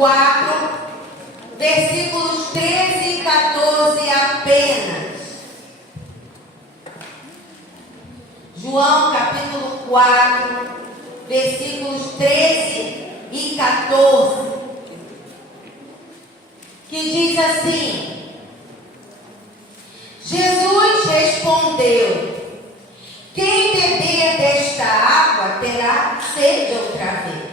4, versículos 13 e 14 apenas. João capítulo 4, versículos 13 e 14, que diz assim: Jesus respondeu: quem beber desta água terá sede outra vez.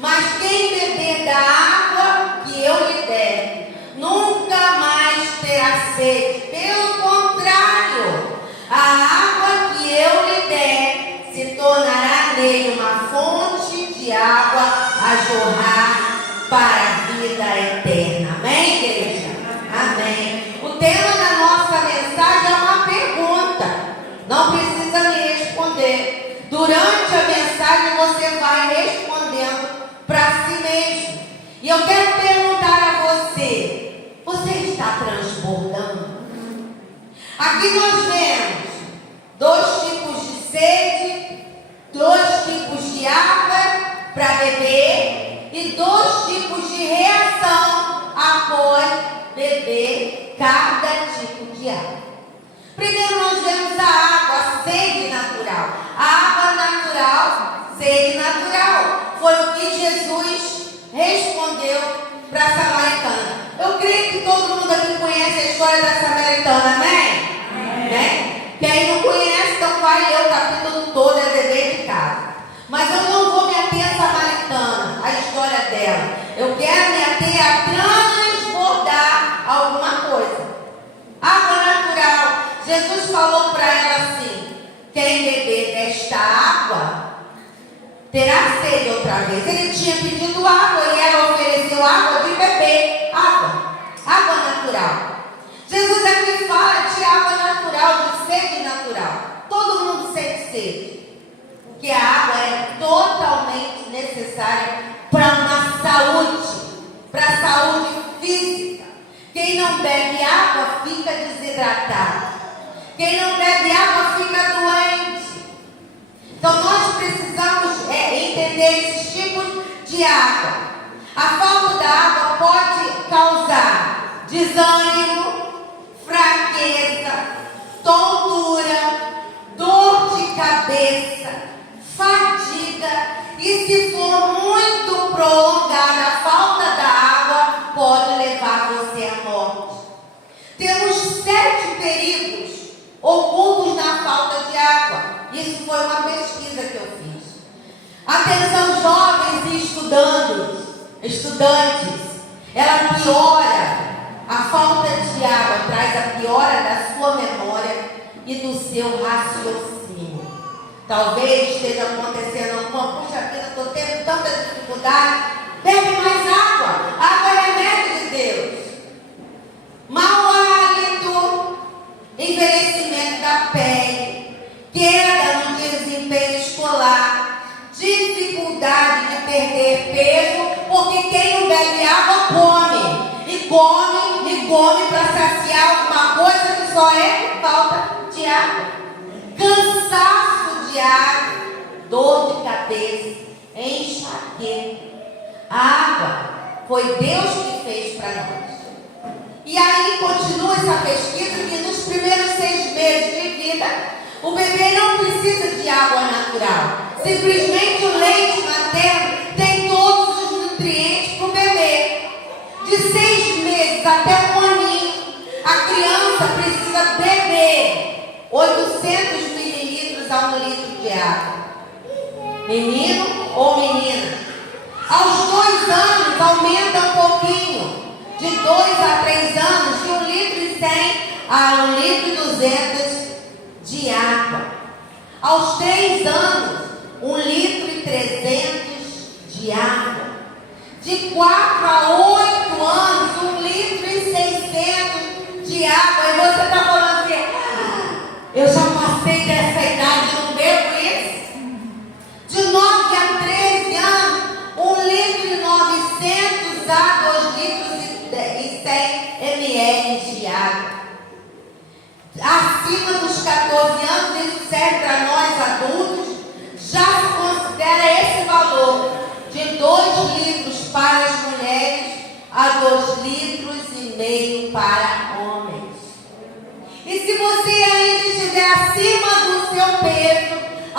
Mas quem beber da água que eu lhe der, nunca mais terá sede. Pelo contrário, a água que eu lhe der se tornará nele uma fonte de água a jorrar para a vida eterna. Amém, igreja? Amém. O tema da nossa mensagem é uma pergunta. Não precisa me responder. Durante a mensagem você vai respondendo para si mesmo. E eu quero perguntar a você: você está transbordando? Aqui nós vemos 2 tipos de sede, 2 tipos de água para beber e 2 tipos de reação após beber cada tipo de água. Primeiro nós vemos a água, a sede natural. A água natural, sede natural. Foi o que Jesus respondeu para a samaritana. Eu creio que todo mundo aqui conhece a história da samaritana, amém? Né? Quem não conhece, então vai ler o capítulo todo, é dever de casa. Mas eu não vou me ater à samaritana, a história dela. Eu quero me ater a transbordar alguma coisa. Água natural. Jesus falou para ela assim: quem beber desta água terá sede outra vez. Ele tinha pedido água e ela ofereceu água de beber. Água natural. Jesus aqui fala de água natural, de sede natural. Todo mundo sente sede, porque a água é totalmente necessária para uma saúde, para a saúde física. Quem não bebe água fica desidratado. Quem não bebe água fica doente. Então nós precisamos entender esses tipos de água. A falta da água pode causar desânimo, fraqueza, tontura, dor de cabeça, fadiga. E se for muito prolongada a falta da água, pode levar você à morte. Temos 7 perigos ocultos na falta de água. Isso foi uma pesquisa que eu fiz. Atenção, jovens e estudantes. Ela piora. A falta de água traz a piora da sua memória e do seu raciocínio. Talvez esteja acontecendo alguma, puxa vida, estou tendo tanta dificuldade. Bebe mais água. Água é remédio de Deus. Mau hálito, envelhecimento da pele, queda no desempenho escolar, dificuldade de perder peso, porque quem não bebe água come. E come para saciar alguma coisa que só é por falta de água. Cansaço diário, dor de cabeça, enxaqueca. A água foi Deus que fez para nós. E aí continua essa pesquisa que nos primeiros 6 meses de vida, o bebê não precisa de água natural. Simplesmente o leite materno tem todos os nutrientes para o bebê. De 6 meses até 1 aninho, a criança precisa beber 800 mililitros a 1 litro de água. Menino ou menina? Aos 2 anos aumenta um pouquinho. De 2 a 3 anos, de 1,1 litro a 1,2 litro de água. Aos 3 anos, 1,3 litro de água. De 4 a 8 anos, 1,6 litro de água. E você está falando assim: eu já passei dessa idade, eu não bebo isso. De 9 a 13 anos, 1,9 litro a 2 litros e 100 ml de água. Acima dos 14 anos, isso serve para nós adultos, já se considera esse valor de 2 litros para as mulheres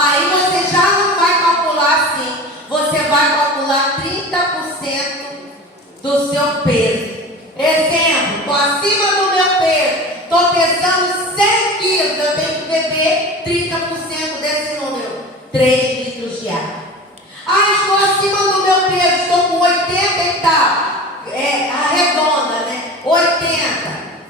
Aí você já não vai calcular assim. Você vai calcular 30% do seu peso. Exemplo, estou acima do meu peso, estou pesando 100 quilos, eu tenho que beber 30% desse número, 3 litros de água. Ah, estou acima do meu peso, estou com 80 e tal, arredonda, né? 80,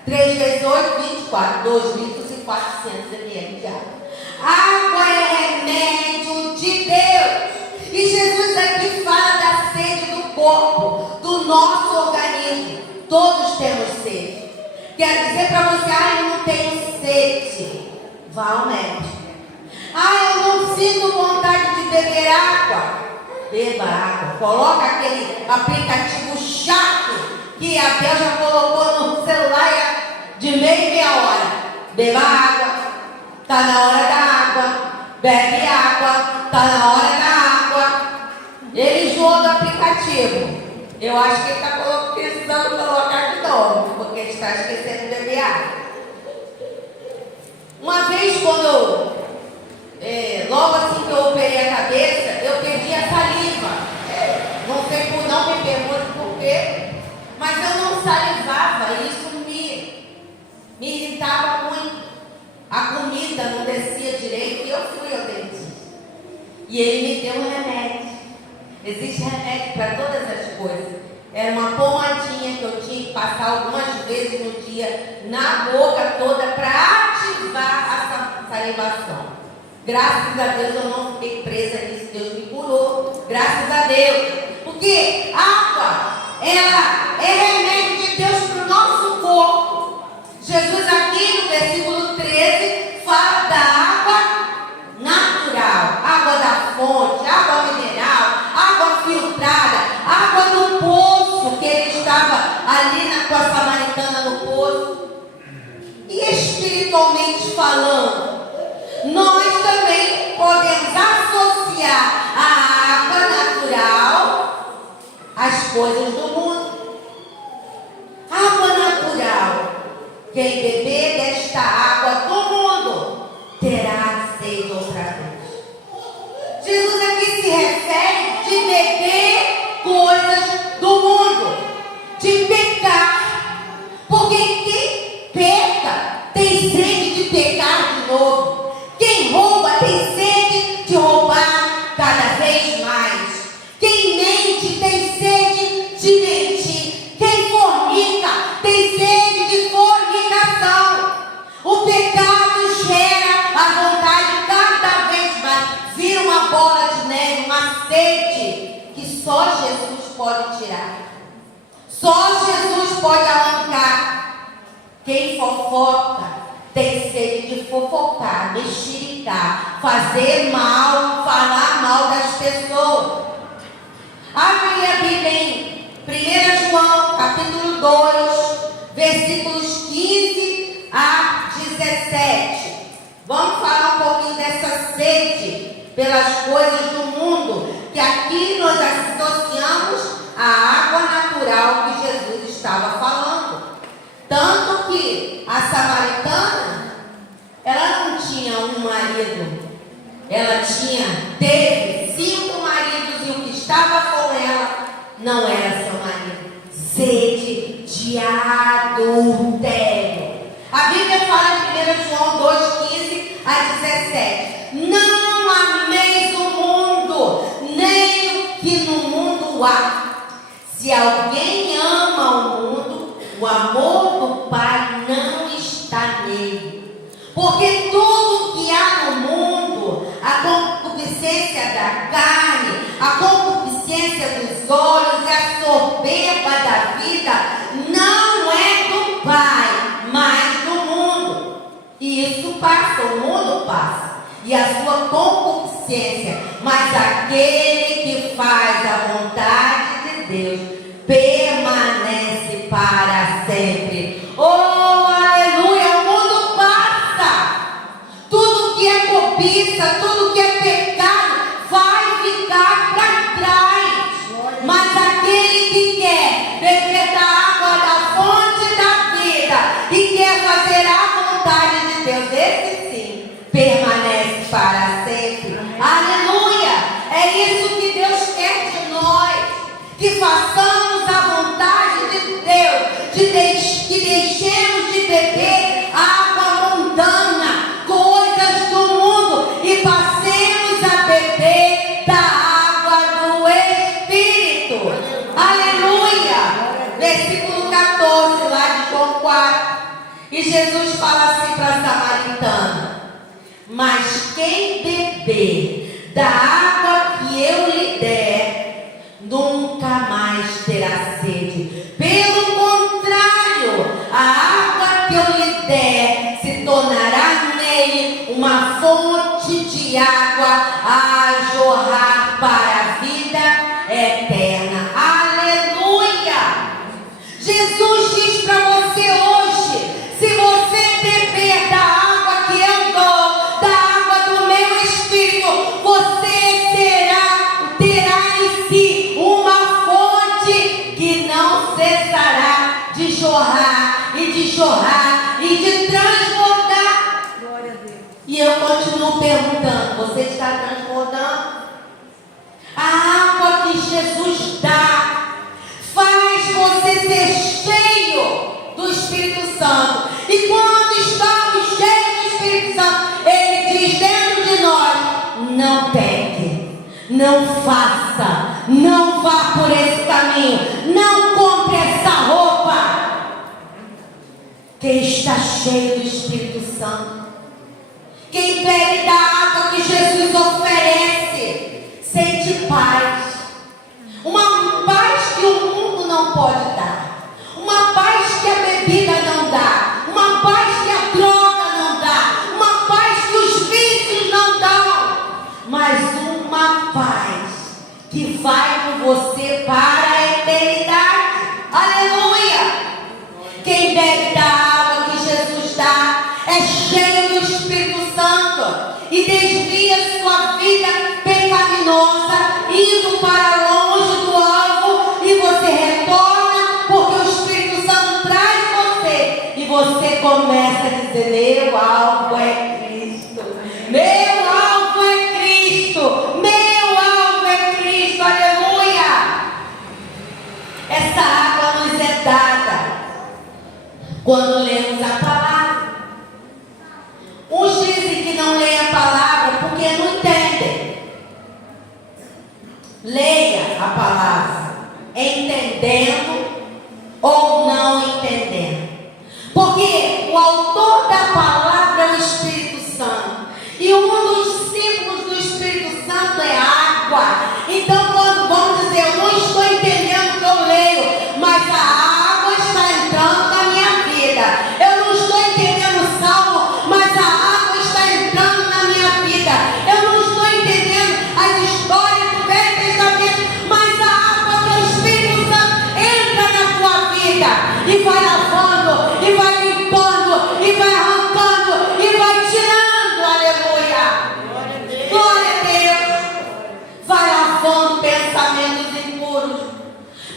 3 vezes 8, 24, 2 litros e 400 ml de água. Água é remédio de Deus. E Jesus aqui fala da sede do corpo, do nosso organismo. Todos temos sede. Quero dizer para você, eu não tenho sede. Vá ao médico. Eu não sinto vontade de beber água. Beba água. Coloca aquele aplicativo chato que a Bel já colocou no celular de meia hora. Beba água. Está na hora da água. Bebe água. Está na hora da água. Ele enjoou do aplicativo. Eu acho que ele está precisando colocar de novo, porque ele está esquecendo de beber água. Uma vez, quando logo assim que eu operei a cabeça, eu perdi a saliva. Não sei não me pergunte por quê, mas eu não salivava. Isso me irritava muito. A comida não descia direito e eu fui ao dentista. E ele me deu um remédio. Existe remédio para todas as coisas. Era uma pomadinha que eu tinha que passar algumas vezes no dia na boca toda para ativar a salivação. Graças a Deus eu não fiquei presa nisso. Deus me curou. Graças a Deus. Porque água, ela é remédio de Deus para o nosso corpo. Jesus aqui no versículo 13 fala da água natural, água da fonte, água mineral, água filtrada, água do poço, que ele estava ali com a samaritana no poço. E espiritualmente falando, nós também podemos associar a água natural às coisas do mundo. Água natural, quem beber desta água do mundo terá sede outra vez. Jesus aqui se refere de beber coisas do mundo, de pecar, porque quem peca tem sede de pecar de novo. Quem rouba tem sede de roubar cada vez mais. Quem mente tem sede de mentir. Quem fornica tem sede de fornicação. O pecado gera a vontade cada vez mais. Vira uma bola de neve, uma sede que só Jesus pode tirar. Só Jesus pode arrancar. Quem fofoca tem sede de fofocar, mexericar, fazer mal, falar mal das pessoas. Abre a Bíblia em 1 João, capítulo 2, versículos 15 a 17. Vamos falar um pouquinho dessa sede pelas coisas do mundo, que aqui nós associamos à água natural que Jesus estava falando. Tanto que a samaritana, ela não tinha um marido, ela teve 5 maridos e o que estava com ela não era seu marido. Sede de adultério. A Bíblia fala em 1 João 2,15 a 17. Não ameis o mundo, nem o que no mundo há. Se alguém ama o mundo, o amor do Pai não está nele. Porque tudo que há no mundo, a concupiscência da carne, a concupiscência dos olhos e a soberba da vida, não é do Pai, mas do mundo. E isso passa, o mundo passa, e a sua concupiscência. Mas aquele que faz a vontade de Deus permanece para sempre. Oh, aleluia! O mundo passa. Tudo que é cobiça, tudo que é pecado vai ficar para trás. Mas aquele que quer beber da água da fonte da vida e quer fazer a vontade de Deus, esse sim permanece para sempre. E Jesus fala assim para a samaritana: mas quem beber da água que eu lhe der, nunca mais terá sede. Pelo contrário, a água que eu lhe der se tornará nele uma fonte de água a jorrar para a vida eterna. Aleluia! Jesus diz para você hoje: se você beber da água que eu dou, da água do meu Espírito, você terá em si uma fonte que não cessará de jorrar e de jorrar e de transbordar. Glória a Deus. E eu continuo perguntando: você está transbordando? A água que Jesus dá faz você ser cheio do Espírito Santo. E quando estamos cheios do Espírito Santo, Ele diz dentro de nós: não peque, não faça, não vá por esse caminho, não compre essa roupa. Quem está cheio do Espírito Santo, quem bebe da água que Jesus oferece, sente paz. Uma paz que o mundo não pode dar, uma paz que a bebida não dá, uma paz que a droga não dá, uma paz que os vícios não dão, mas uma paz que vai com você para a eternidade. Aleluia! Quem bebe da água que Jesus dá é cheio do Espírito Santo e desvia sua vida pecaminosa, indo para longe do alvo, e você retorna, porque o Espírito Santo traz você, e você começa a dizer: meu alvo é Cristo, meu alvo é Cristo, meu alvo é Cristo. Aleluia! Essa água nos é dada quando lemos a palavra. Uns dizem que não leem a palavra porque não entendem. Leia a palavra, entendendo ou não entendendo. Porque o autor da palavra é o Espírito Santo. E um dos símbolos do Espírito Santo é água. Então, quando vamos dizer: eu não estou entendendo o que eu leio, mas a água está entrando na minha vida. Eu não estou entendendo o salmo, mas a água está entrando na minha vida. Eu não estou entendendo as histórias do Velho Testamento, mas a água que é o Espírito Santo entra na tua vida e vai lavando, e vai limpando, e vai arrancando, e vai tirando. Aleluia! Glória a Deus! Vai lavando pensamentos impuros,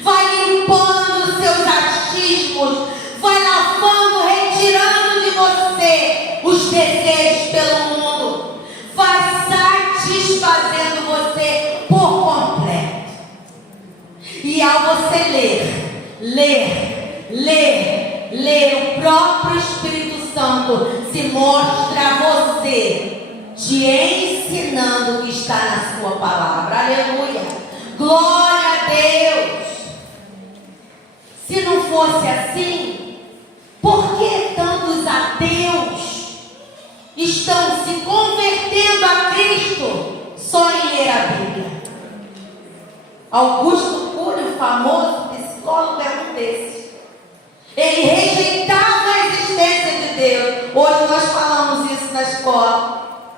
vai limpando seus achismos, vai lavando, retirando de você os desejos pelo mundo, vai satisfazendo você por completo. E ao você ler, o próprio Espírito Santo se mostra a você, te ensinando o que está na sua palavra. Aleluia! Glória a Deus! Se não fosse assim, por que tantos ateus estão se convertendo a Cristo só em ler a Bíblia? Augusto Cury, o famoso psicólogo, era um desses. Ele rejeitava a existência de Deus. Hoje nós falamos isso na escola.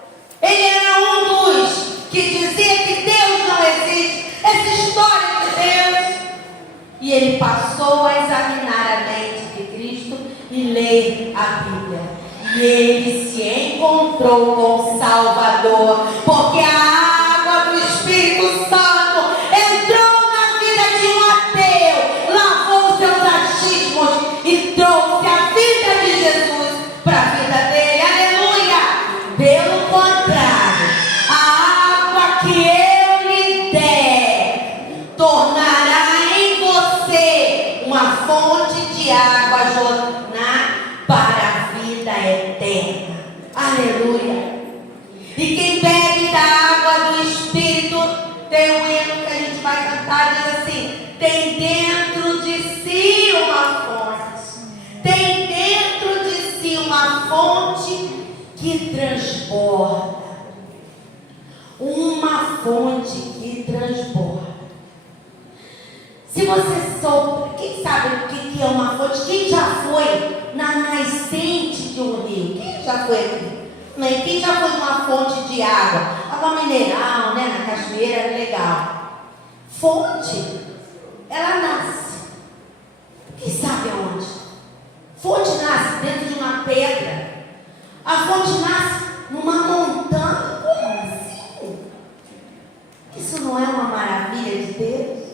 Ele era um dos que dizia que Deus não existe, essa história de Deus. E ele passou a examinar a mente de Cristo e ler a Bíblia. E ele se encontrou com o Salvador, porque a água do Espírito Santo entrou na vida de um ateu, lavou seus achismos e trouxe a vida de Jesus para a vida dele. Aleluia! Pelo contrário, a água que eu lhe der tornará em você uma fonte de água a jorrar para a vida eterna. Aleluia! E quem bebe da transborda. Uma fonte que transborda. Se você souber, quem sabe o que é uma fonte? Quem já foi na nascente de um rio? Quem já foi aqui? Quem já foi numa fonte de água? Água mineral, né? Na cachoeira é legal. Fonte, ela nasce. Quem sabe aonde? Fonte nasce dentro de uma pedra. A fonte nasce numa montanha. Como assim? Isso não é uma maravilha de Deus?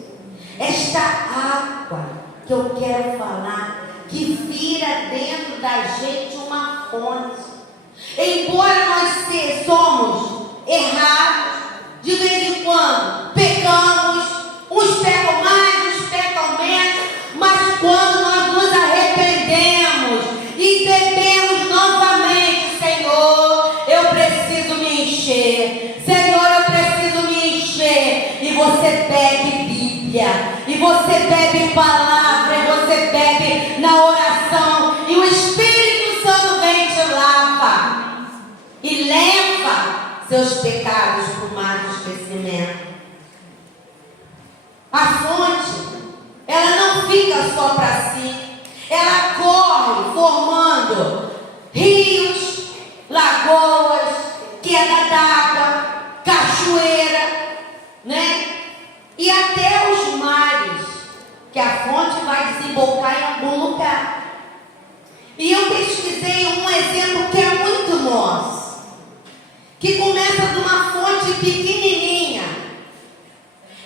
Esta água que eu quero falar, que vira dentro da gente uma fonte. Embora nós somos errados, de vez em quando pecamos, uns pecam mais, uns pecam menos, mas quando nós nos arrependemos e bebemos novamente, Senhor, eu preciso me encher, Senhor, eu preciso me encher, e você bebe Bíblia, e você bebe palavra, e você bebe na oração, e o Espírito Santo vem e te lava e leva seus pecados para o mar do esquecimento. A fonte, ela não fica só para si, ela corre formando rios, lagoas, queda d'água, cachoeira, né? E até os mares, que a fonte vai desembocar em algum lugar. E eu pesquisei um exemplo que é muito nosso, que começa de uma fonte pequenininha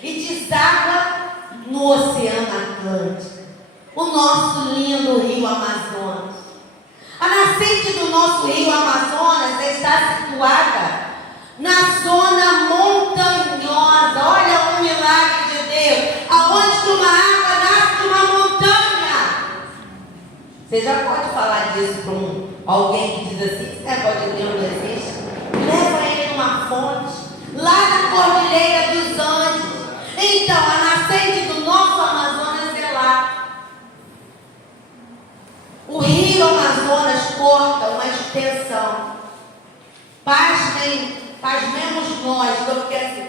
e deságua no Oceano Atlântico, o nosso lindo Rio Amazonas. A nascente do nosso Rio Amazonas está situada na zona montanhosa. Olha o milagre de Deus, aonde uma água nasce de uma montanha. Você já pode falar disso para alguém que diz assim: esse negócio de Deus não existe? Leva ele numa fonte, lá na Cordilheira dos Andes. Então, a nascente do nosso Amazonas é lá. O Rio Amazonas corta uma extensão. Pasmemos nós, porque assim,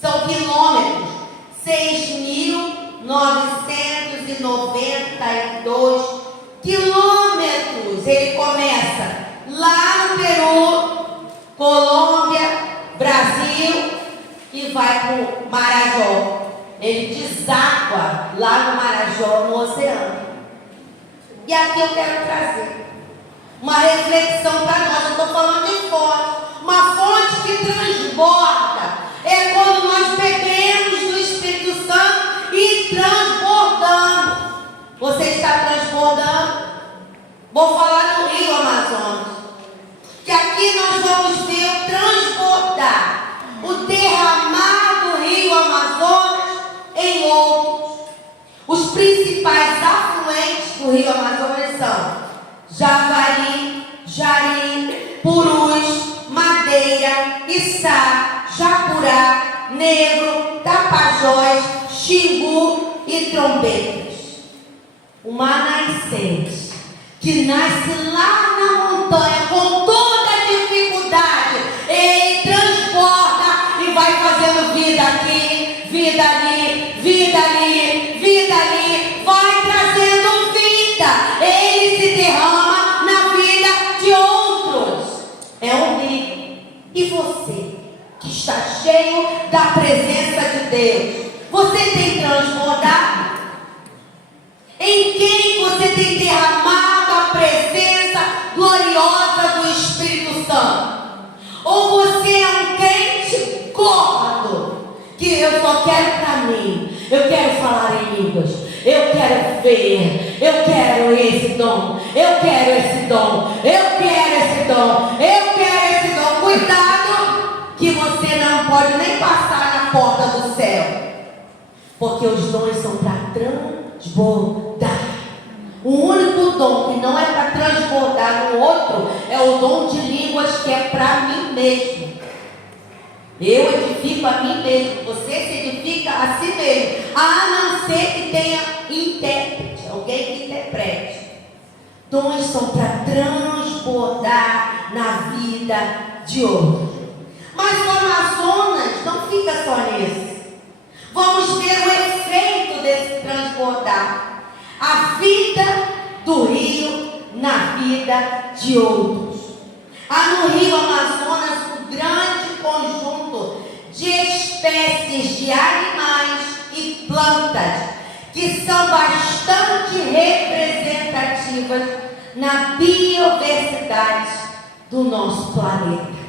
são quilômetros, 6.992 quilômetros. Ele começa lá no Peru, Colômbia, Brasil e vai para o Marajó. Ele deságua lá no Marajó, no oceano. E aqui eu quero trazer uma reflexão para nós. Eu estou falando de fonte. Uma fonte que transborda. É quando nós bebemos do Espírito Santo e transbordamos. Você está transbordando? Vou falar do Rio Amazonas. Que aqui nós vamos ver o transbordar, o derramar do Rio Amazonas em outros. Os principais afluentes do Rio Amazonas são Javari, Jari, Purus, Madeira, Içá, Japurá, Negro, Tapajós, Xingu e Trombetas. Uma nascente que nasce lá na montanha com toda a dificuldade, ele transborda e vai fazendo vida aqui, vida ali, vida ali, vida ali, vai trazendo vida. Ele se derrama na vida de outros. É um rio. E você, que está cheio da presença de Deus, você tem transbordado? Em quem você tem derramado a presença gloriosa do Espírito Santo? Ou você é um crente cômodo, que eu só quero para mim, eu quero falar em línguas, eu quero ver, eu quero esse dom, eu quero esse dom, eu quero esse dom, eu quero esse dom. Cuidado que você não pode nem passar na porta do céu, porque os dons são para transbordar. O único dom que não é para transbordar no outro é o dom de línguas, que é para mim mesmo. Eu edifico a mim mesmo, você se edifica a si mesmo, a não ser que tenha intérprete, alguém que interprete. Dons são para transbordar na vida de outros. Mas o Amazonas não fica só nisso. Vamos ver o efeito desse transbordar. A vida do rio na vida de outros. Há no rio Amazonas um grande conjunto de espécies de animais e plantas que são bastante representativas na biodiversidade do nosso planeta.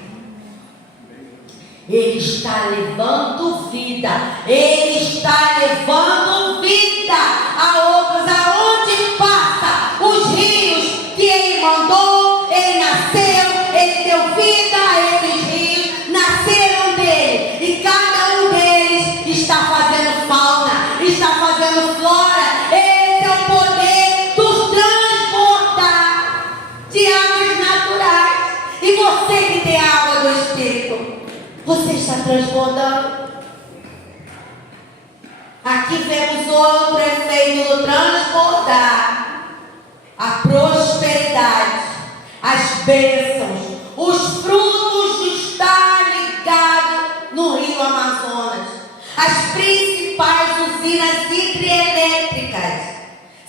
Ele está levando vida. Ele está levando vida a outros. Aonde passa os rios que Ele mandou, Ele nasceu, Ele deu vida a esses rios, nasceram dele. E cada um deles está fazendo fauna, está fazendo flora. Esse é o poder do transbordar de águas naturais. E você que tem água do Espírito, você está transbordando. Aqui vemos outro efeito do transbordar: a prosperidade, as bênçãos, os frutos de estar ligado no rio Amazonas. As principais usinas hidrelétricas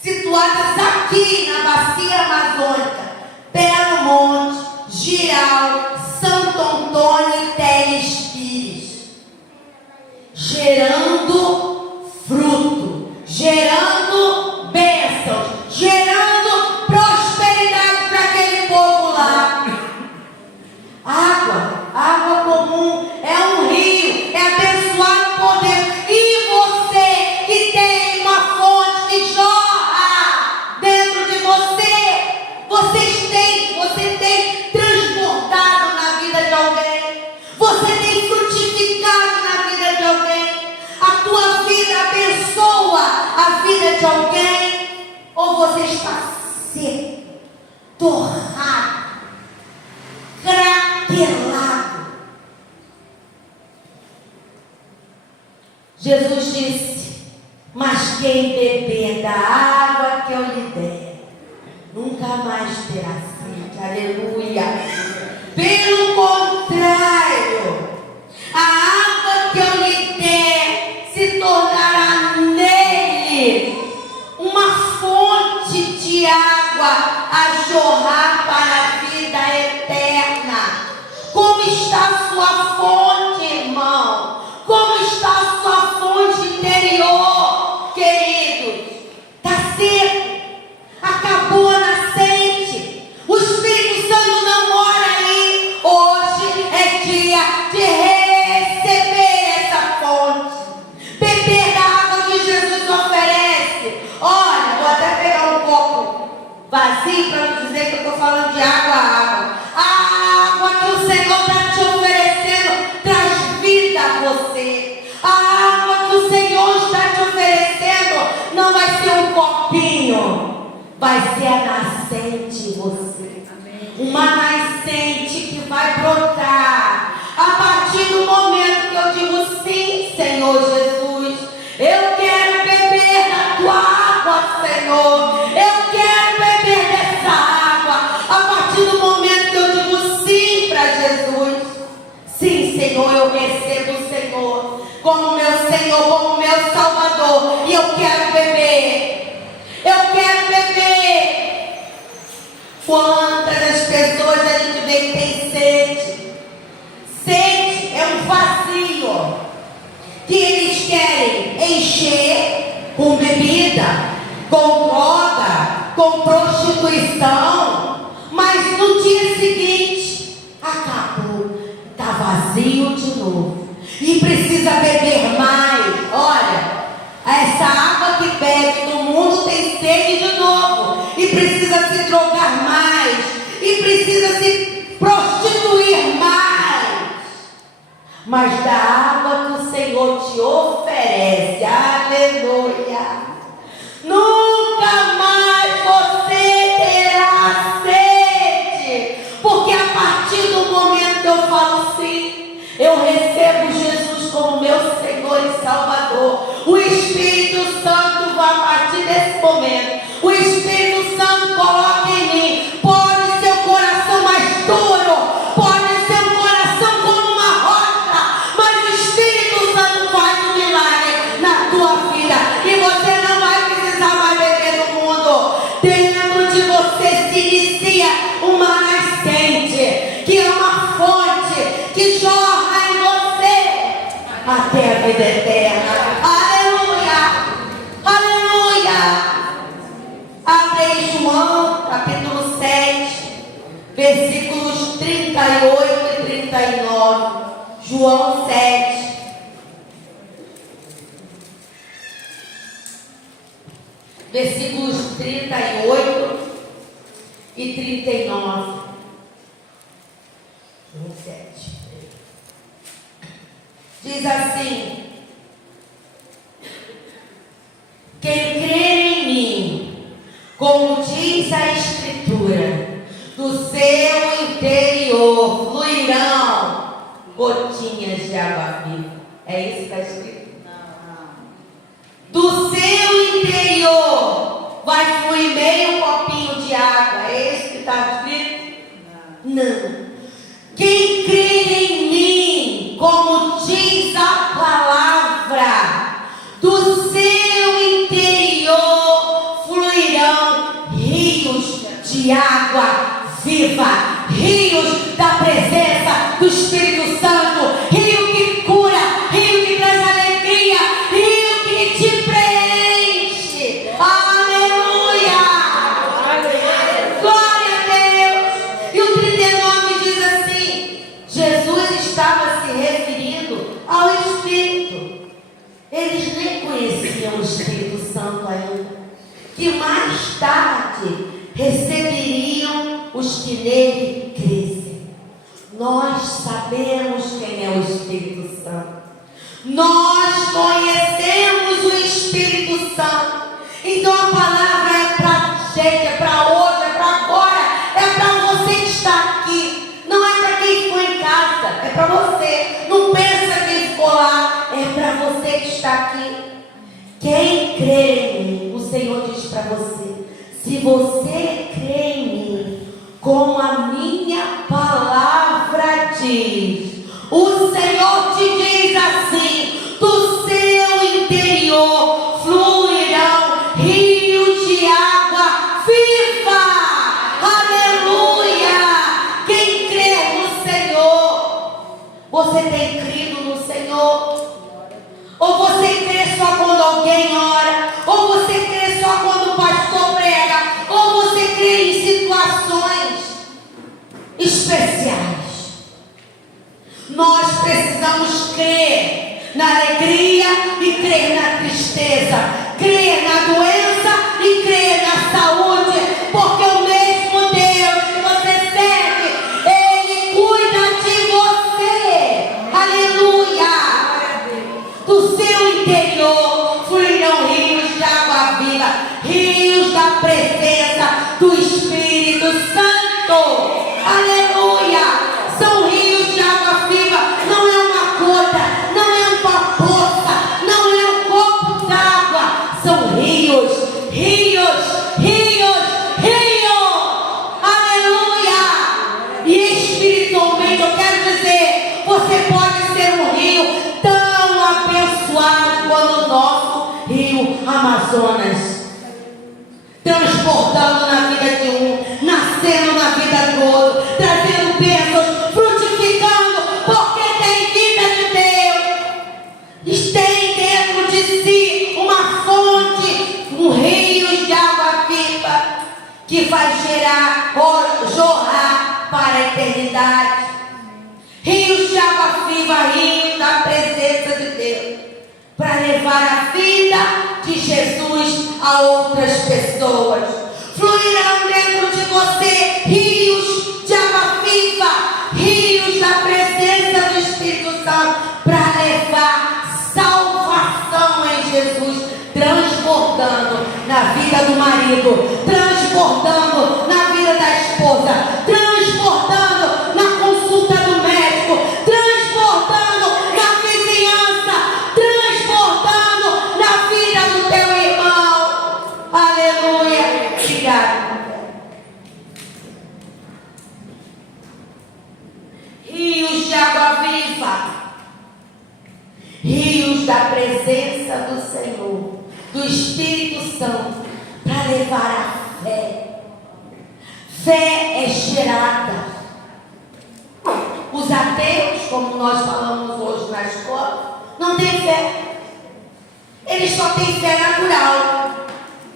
situadas aqui na bacia amazônica: Belo Monte, Giral, Santo Antônio e Teles Pires, gerando fruto, gerando bênçãos, gerando prosperidade para aquele povo lá. Água comum, é um rio, é abençoado por Deus. E você que tem uma fonte que jorra dentro de você, você tem transbordado na vida de alguém. Você tem frutificado na vida de alguém. A tua vida abençoa a vida de alguém. Ou você está seco, torrado, craquelado. Jesus disse: mas quem beber da água que eu lhe der, nunca mais terá sede. Aleluia. Pelo contrário, a água que eu lhe der se tornará nele uma fonte de água a jorrar para a vida eterna. Como está a sua fonte, irmão? Como está a sua fonte interior, queridos? Está seco, acabou a nascente, o Espírito Santo não mora aí. Hoje é dia de receber essa fonte, beber da água que Jesus oferece. Olha, vou até pegar um copo vazio para não dizer que eu estou falando de água. A água que o Senhor está te oferecendo traz vida a você. A água que o Senhor está te oferecendo não vai ser um copinho, vai ser a nascente em você. Uma nascente que vai brotar a partir do momento que eu digo: sim, Senhor Jesus, eu quero beber da tua água, Senhor. Eu quero beber dessa água. A partir do momento que eu digo sim para Jesus: sim, Senhor, eu recebo o Senhor como meu Senhor, como meu Salvador. E eu quero beber. Eu quero beber. Quantas das pessoas a gente vê que tem sede? Sede é um vazio que eles querem encher com bebida, com droga, com prostituição, mas no dia seguinte acabou, está vazio de novo e precisa beber mais. Olha, essa água que bebe no mundo tem sede de novo e precisa se drogar mais e precisa se prostituir mais. Mas da água que o Senhor te oferece, aleluia, nunca mais você terá sede, porque a partir do momento que eu falo sim, eu recebo Jesus como meu Senhor e Salvador. O Espírito Santo vai, a partir desse momento, o Espírito Santo coloca em mim: pode ser o coração mais duro, versículos 38 e 39, João 7. Versículos 38 e 39. João 7. Diz assim: quem crê em mim, como diz a Escritura, do seu interior fluirão gotinhas de água viva. É isso que está escrito? Do seu interior vai fluir meio copinho de água. É isso que está escrito? Não. Quem crê em mim, como diz a palavra, do seu interior fluirão rios de água viva, rios da presença do Espírito Santo, rio que cura, rio que traz alegria, rio que te preenche. Aleluia! Glória a Deus! E o 39 diz assim: Jesus estava se referindo ao Espírito. Eles nem conheciam o Espírito Santo ainda, que mais tarde receberiam os que nele crescem. Nós sabemos quem é o Espírito Santo. Nós conhecemos o Espírito Santo. Então a palavra é para a gente, é para hoje, é para agora, é para você que está aqui. Não é para quem ficou em casa, é para você. Não pensa quem ficou lá, é para você que está aqui. Quem crê em mim, o Senhor diz para você: se você crê em mim, como a minha palavra diz, o Senhor te diz assim: do seu interior fluirão rios de água viva. Aleluia! Quem crê no Senhor, você tem crido no Senhor? Ou você crê só quando alguém ora? Ou você crê só quando o pastor prega? Ou você crê em situações especiais? Nós precisamos crer na alegria e crer na tristeza, crer na doença e crer na saúde, porque o mesmo Deus que você serve, Ele cuida de você. Aleluia! Do seu interior fluirão rios de água viva, rios da presença do Espírito Santo. Aleluia! São rios de água viva, não é uma gota, não é uma poça, não é um copo d'água. São rios, rios, rios, rios. Aleluia! E espiritualmente eu quero dizer, você pode ser um rio tão abençoado quanto o nosso rio Amazonas, transbordando na vida de um, nascendo na vida do outro, trazendo bênçãos, frutificando, porque tem vida de Deus. Tem dentro de si uma fonte, um rio de água viva, que vai jorrar para a eternidade. Rios de água viva, rios da presença de Deus, para levar a vida de Jesus a outras pessoas. Fluirão dentro de você rios de água viva, rios da presença do Espírito Santo, para levar salvação em Jesus, transbordando na vida do marido, transbordando na vida da esposa, transbordando na consulta do médico, transbordando na vizinhança, transbordando na vida do teu irmão. Aleluia! Obrigado. Rios de água viva, rios da presença do Senhor, do Espírito Santo, para levar a fé. Fé é gerada. Os ateus, como nós falamos hoje na escola, não têm fé. Eles só têm fé natural.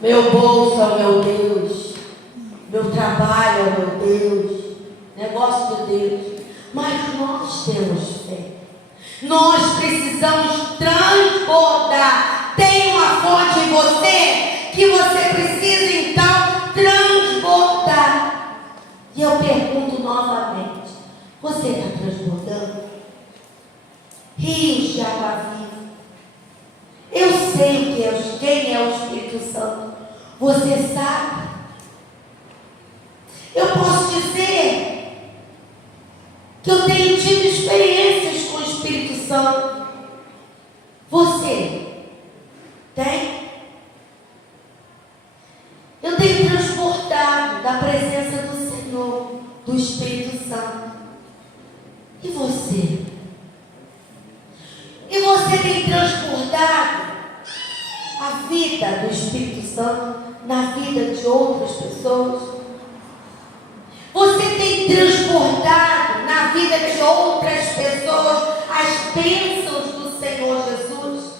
Meu bolso é o meu Deus, meu trabalho é o meu Deus, negócio de Deus. Mas nós temos fé. Nós precisamos transbordar. Tem uma fonte em você que você precisa então transbordar. E eu pergunto novamente: você está transbordando? Rios de água viva. Eu sei quem é o Espírito Santo. Você sabe? Eu posso dizer que eu tenho tido experiências com o Espírito Santo. Você tem? Eu tenho transportado da presença do Senhor, do Espírito Santo. E você? E você tem transportado a vida do Espírito Santo na vida de outras pessoas? Você tem transportado na vida de outras pessoas as bênçãos do Senhor Jesus?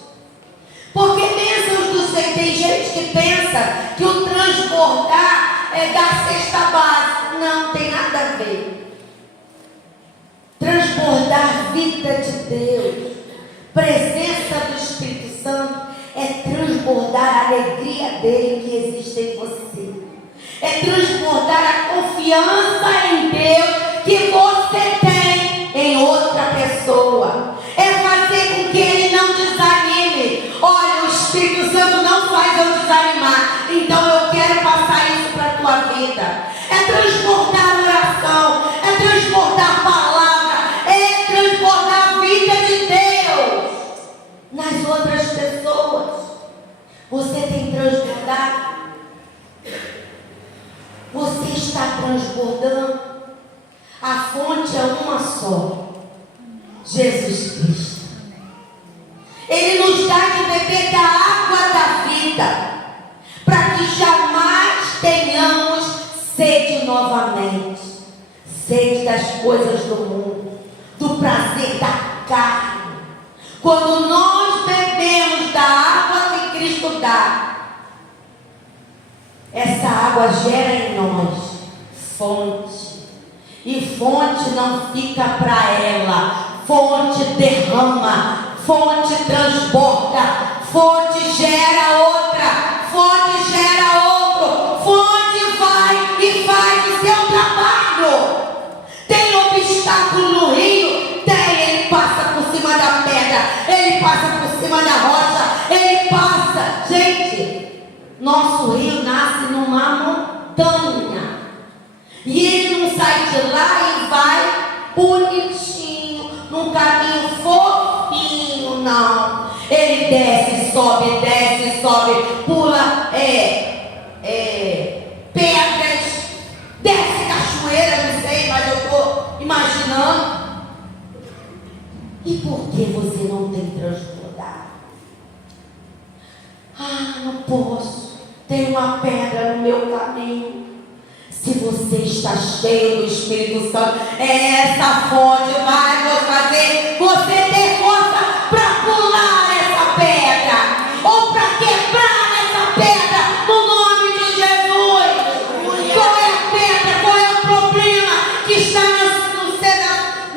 Porque bênçãos do Senhor, tem gente que pensa que o transportar é dar cesta básica. Não tem nada a ver. Transbordar a vida de Deus, presença do Espírito Santo, é transbordar a alegria dele que existe em você. É transbordar a confiança em Deus que você tem em outra pessoa. É fazer com que ele não desanime. Olha, o Espírito Santo não faz eu desanimar, então eu quero passar isso para a tua vida. É transbordar oração, é transbordar palavra, é transbordar a vida de Deus nas outras pessoas. Você tem transbordado? Você está transbordando? A fonte é uma só: Jesus Cristo. Ele nos dá de beber da água da vida, para que jamais tenhamos sede novamente. Sede das coisas do mundo, do prazer da carne. Quando nós bebemos da água que Cristo dá, essa água gera em nós fonte. E fonte não fica para ela. Fonte derrama, fonte transborda, fonte gera outra, fonte gera outro, fonte vai e faz o seu trabalho. Tem obstáculo no rio? Tem. Ele passa por cima da pedra, ele passa por cima da rocha, ele passa. Gente, nosso rio nasce numa montanha. E ele não sai de lá e vai bonitinho, num caminho fofinho, não. Ele desce, sobe, pula pedras, desce cachoeira, não sei, mas eu estou imaginando. E por que você não tem transbordado? Ah, não posso. Tem uma pedra no meu caminho. Se você está cheio do Espírito Santo, essa fonte vai nos fazer você ter força para pular essa pedra, ou para quebrar essa pedra, no nome de Jesus. Qual é a pedra? Qual é o problema que está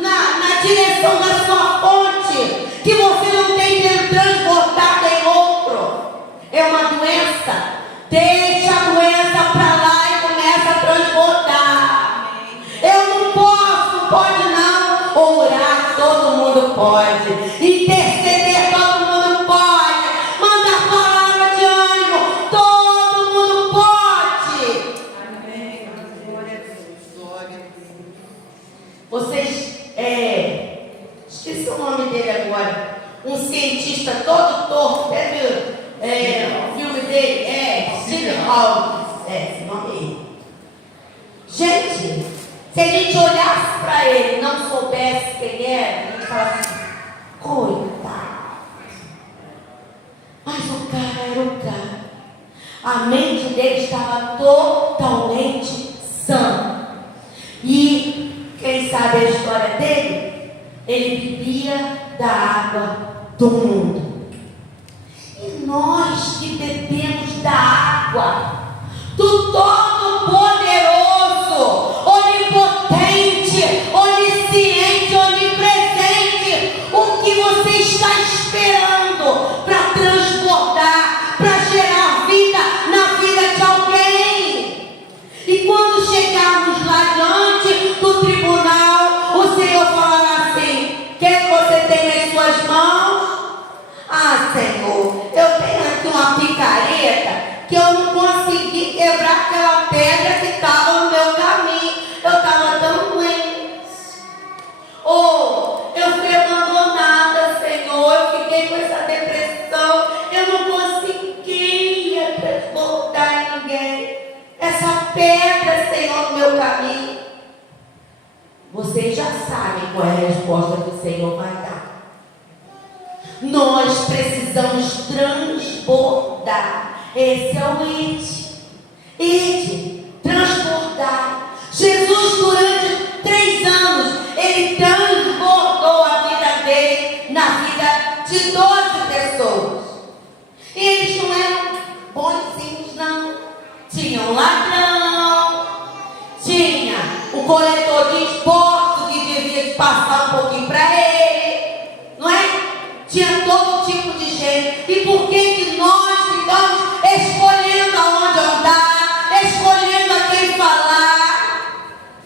na direção da sua fonte, que você não tem transbordado em outro? É uma doença? Deixa a doença para lá e começa a transbordar. Eu não posso, não pode não. Orar, todo mundo pode. Interceder, todo mundo pode. Mandar palavra de ânimo, todo mundo pode. Amém. Vocês, esqueci o nome dele agora. Um cientista todo torto, teve o filme dele, Stephen Hawking, esse nome aí. Gente, se a gente olhasse para ele e não soubesse quem era, a gente falasse assim: coitado. Mas o cara era o cara. A mente dele estava totalmente sã. E quem sabe a história dele? Ele bebia da água do mundo. E nós que bebemos da água do Todo-Poderoso, Onipotente, que eu não consegui quebrar aquela pedra que estava no meu caminho. Eu estava tão doente. Ou eu fui abandonada, Senhor. Eu fiquei com essa depressão. Eu não conseguia transbordar em ninguém. Essa pedra, Senhor, no meu caminho. Vocês já sabem qual é a resposta que o Senhor vai dar. Nós precisamos transbordar. Esse é o ide, transbordar. Jesus, durante 3 anos, ele transbordou a vida dele na vida de 12 pessoas. E eles não eram bonzinhos, não. Tinha um ladrão, tinha o coletor de impostos que devia passar um pouquinho para ele, não é? Tinha todo tipo de gente. E por que nós ficamos escolhendo aonde andar, escolhendo a quem falar?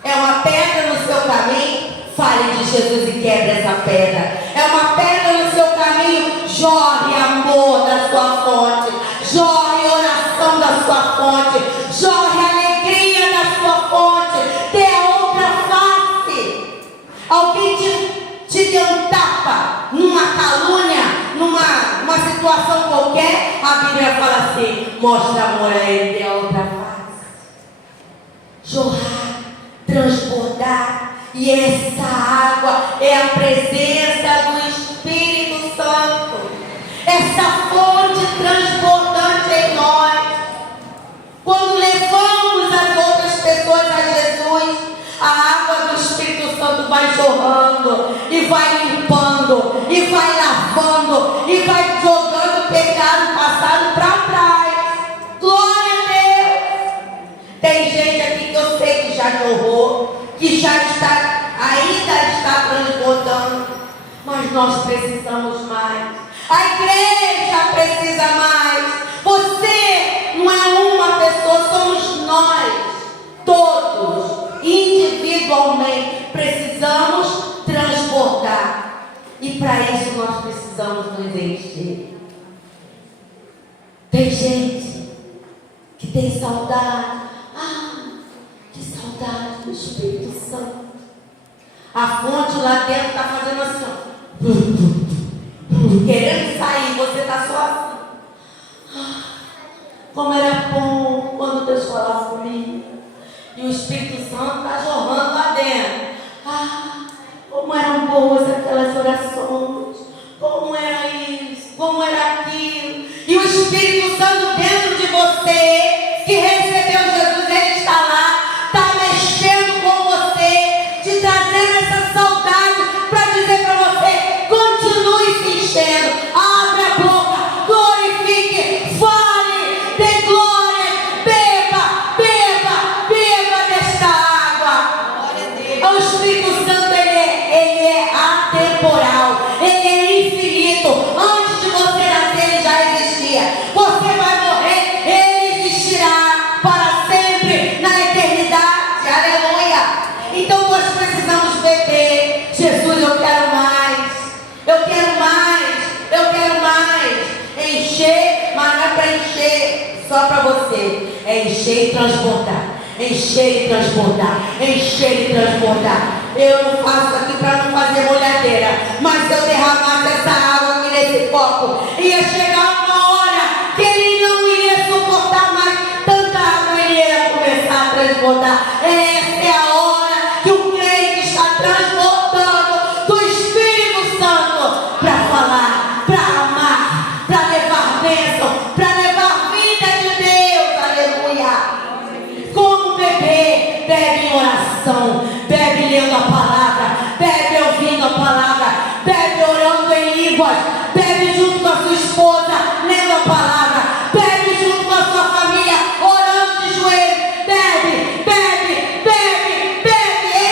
É uma pedra no seu caminho? Fale de Jesus e quebre essa pedra. É uma pedra no seu caminho? Jorre amor da sua fonte, jorre oração da sua fonte, jorre alegria da sua fonte. Dê a outra face. Alguém te deu um tapa numa calúnia, numa situação qualquer, a Bíblia fala assim: mostra amor a ele, dê a outra face. Jorrar, transbordar. E essa água é a presença do Espírito Santo, essa fonte transbordante em nós. Quando levamos as outras pessoas a Jesus, a água do Espírito Santo vai jorrando, e vai limpando, e vai lavando, e vai jogando o pecado passado para trás. Glória a Deus! Tem gente aqui que eu sei que já jorrou, que já ainda está transbordando, mas nós precisamos mais. A igreja precisa mais. Você não é uma pessoa, somos nós, todos, individualmente, precisamos transbordar. E para isso nós precisamos nos encher. Tem gente que tem saudade. Que saudade do Espírito Santo. A fonte lá dentro está fazendo assim, ó, querendo sair, você está só assim. Como era bom quando Deus falava comigo. E o Espírito Santo está jorrando lá dentro. Como eram boas aquelas orações. Como era isso, como era aquilo. E o Espírito Santo dentro de você, que recebeu Jesus, ele está lá. Mexendo com você, te trazendo essa saudade para dizer para você: continue se enchendo, abre a boca, glorifique, fale, dê glória, beba desta água. O Espírito Santo, ele é atemporal, ele é infinito. Antes de você nascer, ele já existia. Você vai morrer, ele existirá para sempre na eternidade. Aleluia! Então nós precisamos beber. Jesus, eu quero mais. Eu quero mais. Eu quero mais. Encher, mas não é para encher só para você. É encher e transbordar. Encher e transbordar. Encher e transbordar. Eu não faço aqui para não fazer molhadeira. Mas se eu derramasse essa água aqui nesse copo, ia chegar uma hora que ele não iria suportar mais. Tanta água iria começar a transbordar. Essa é a hora que o crente está transbordando do Espírito Santo para falar, para amar, para levar bênção, para levar vida de Deus. Aleluia! Como beber? Bebe em oração, bebe lendo a palavra, bebe ouvindo a palavra, bebe orando em línguas, bebe junto com a sua esposa, lendo a palavra, bebe junto com a sua família, orando de joelhos. Bebe,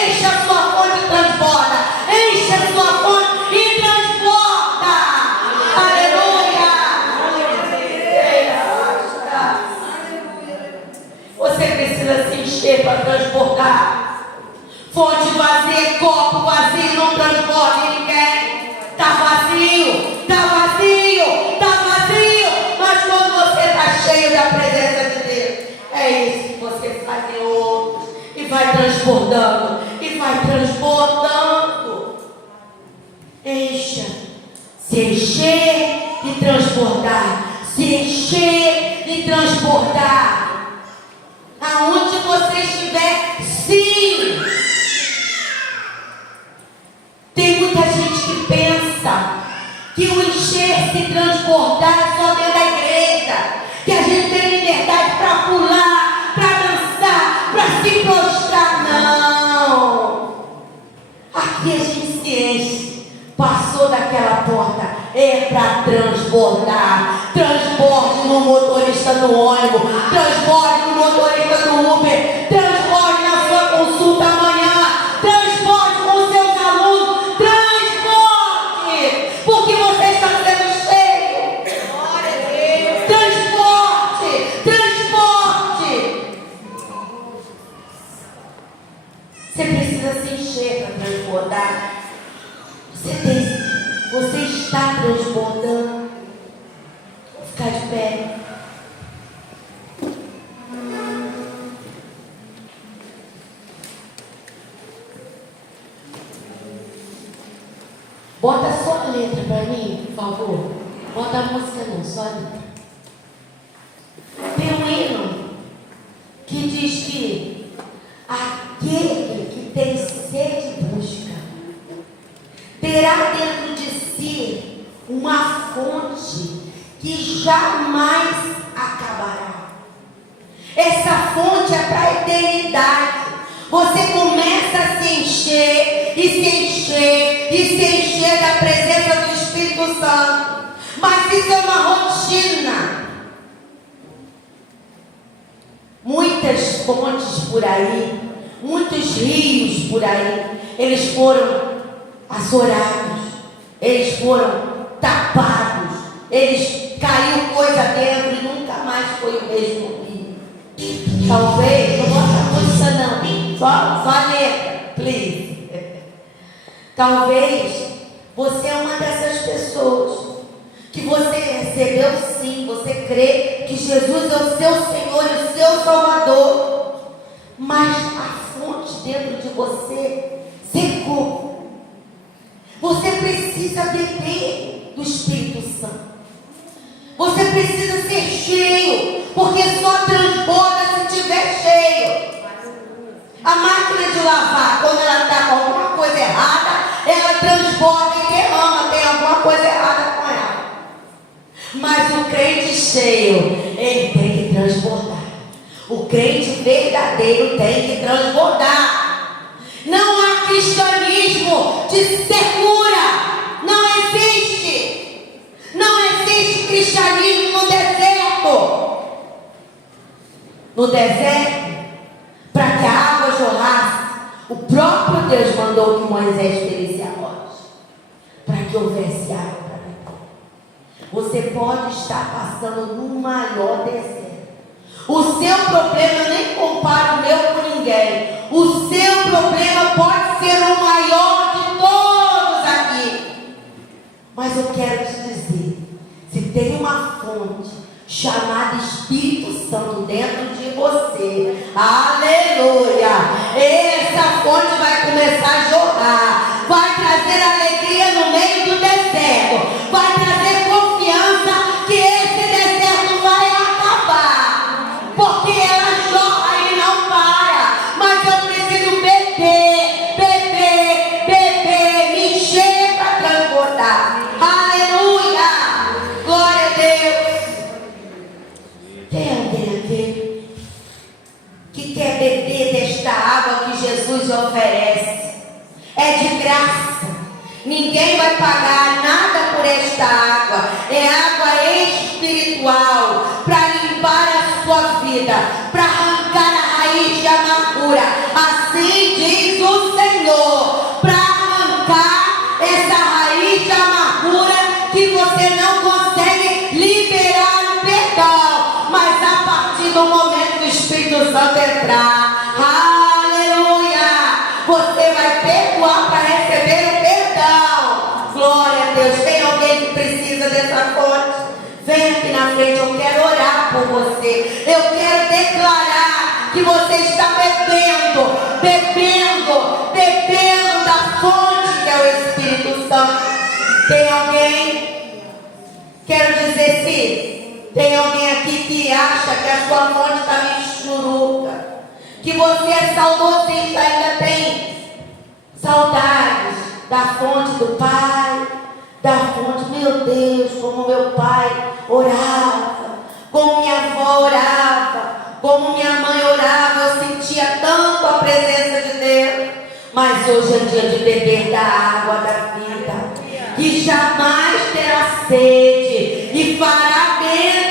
enche a sua fonte e transborda. Enche a sua fonte e transborda. Aleluia. Você precisa se encher para transbordar. Fonte vazia, copo vazio, não transborda em ninguém. Está vazio. Mas quando você está cheio da presença transbordando e vai transbordando. Encha, se encher e transbordar, se encher e transbordar. Aonde você estiver, sim. Tem muita gente que pensa que o encher-se e transbordar é só dentro da igreja, que a gente tem liberdade para pular, para dançar, para se prostrar. Não! Aqui a gente se enche, passou daquela porta, é para transbordar. Transborde no motorista do ônibus, transborde no motorista do Uber, transborde na sua consulta amanhã, transborde com os seus alunos, transborde, porque você está sendo cheio. Glória a Deus. Transporte, transporte. Você precisa se encher para transbordar. Você está transbordando. Vou ficar de pé. Bota só a letra para mim, por favor. Bota a música não, só a letra. Tem um hino que diz que aquele que tem sede busca, terá dentro de si uma fonte que jamais acabará. Essa fonte é para a eternidade. Você começa a se encher e se encher e se encher da presença do Espírito Santo. Mas isso é uma rotina. Muitas fontes por aí, muitos rios por aí, eles foram assorados, eles foram tapados, eles caiu coisa dentro e nunca mais foi o mesmo rio. Talvez, não bota a música não, só a letra, please. Talvez você é uma dessas pessoas que você recebeu sim, você crê que Jesus é o seu Senhor e o seu Salvador, mas a fonte dentro de você secou. Você precisa beber do Espírito Santo. Você precisa ser cheio, porque só transborda se estiver cheio. A máquina de lavar, quando ela está com alguma coisa errada, ela transborda e derrama, tem alguma coisa errada com ela. Mas o crente cheio, ele tem que transbordar. O crente verdadeiro tem que transbordar. Não há cristianismo de secura. Não existe. Não existe cristianismo no deserto. No deserto, para que a água jorrasse, o próprio Deus mandou que Moisés ferisse a rocha, para que houvesse água para beber. Você pode estar passando no maior deserto. O seu problema, eu nem comparo o meu com ninguém. O seu problema pode ser o maior de todos aqui. Mas eu quero te dizer, se tem uma fonte chamada Espírito Santo dentro de você, aleluia, essa fonte vai começar a jorrar, vai trazer alegria no meio do deserto, vai trazer confiança que esse deserto vai acabar, porque ela jorra e não para. Mas eu preciso beber, beber, beber, me encher para transbordar. Aleluia, glória a Deus. Tem alguém aqui que quer beber desta água que Jesus oferece? É de graça. Ninguém vai pagar nada por esta água. É água espiritual para limpar a sua vida, para arrancar a raiz de amargura. Assim diz o Senhor, para arrancar essa raiz de amargura que você não consegue liberar o perdão. Mas a partir do momento que o Espírito Santo entrar, aleluia, você vai perdoar para receber o perdão. Glória a Deus. Tem alguém que precisa dessa fonte? Vem aqui na frente, eu quero orar por você. Eu quero declarar que você está bebendo da fonte que é o Espírito Santo. Tem alguém? Quero dizer sim. Tem alguém aqui que acha que a sua fonte está michuruca, que você é saudosista, ainda tem saudades da fonte do Pai, da fonte, meu Deus, como meu pai orava, como minha avó orava, como minha mãe orava, eu sentia tanto a presença de Deus. Mas hoje é dia de beber da água da vida, que jamais terá sede e fará bem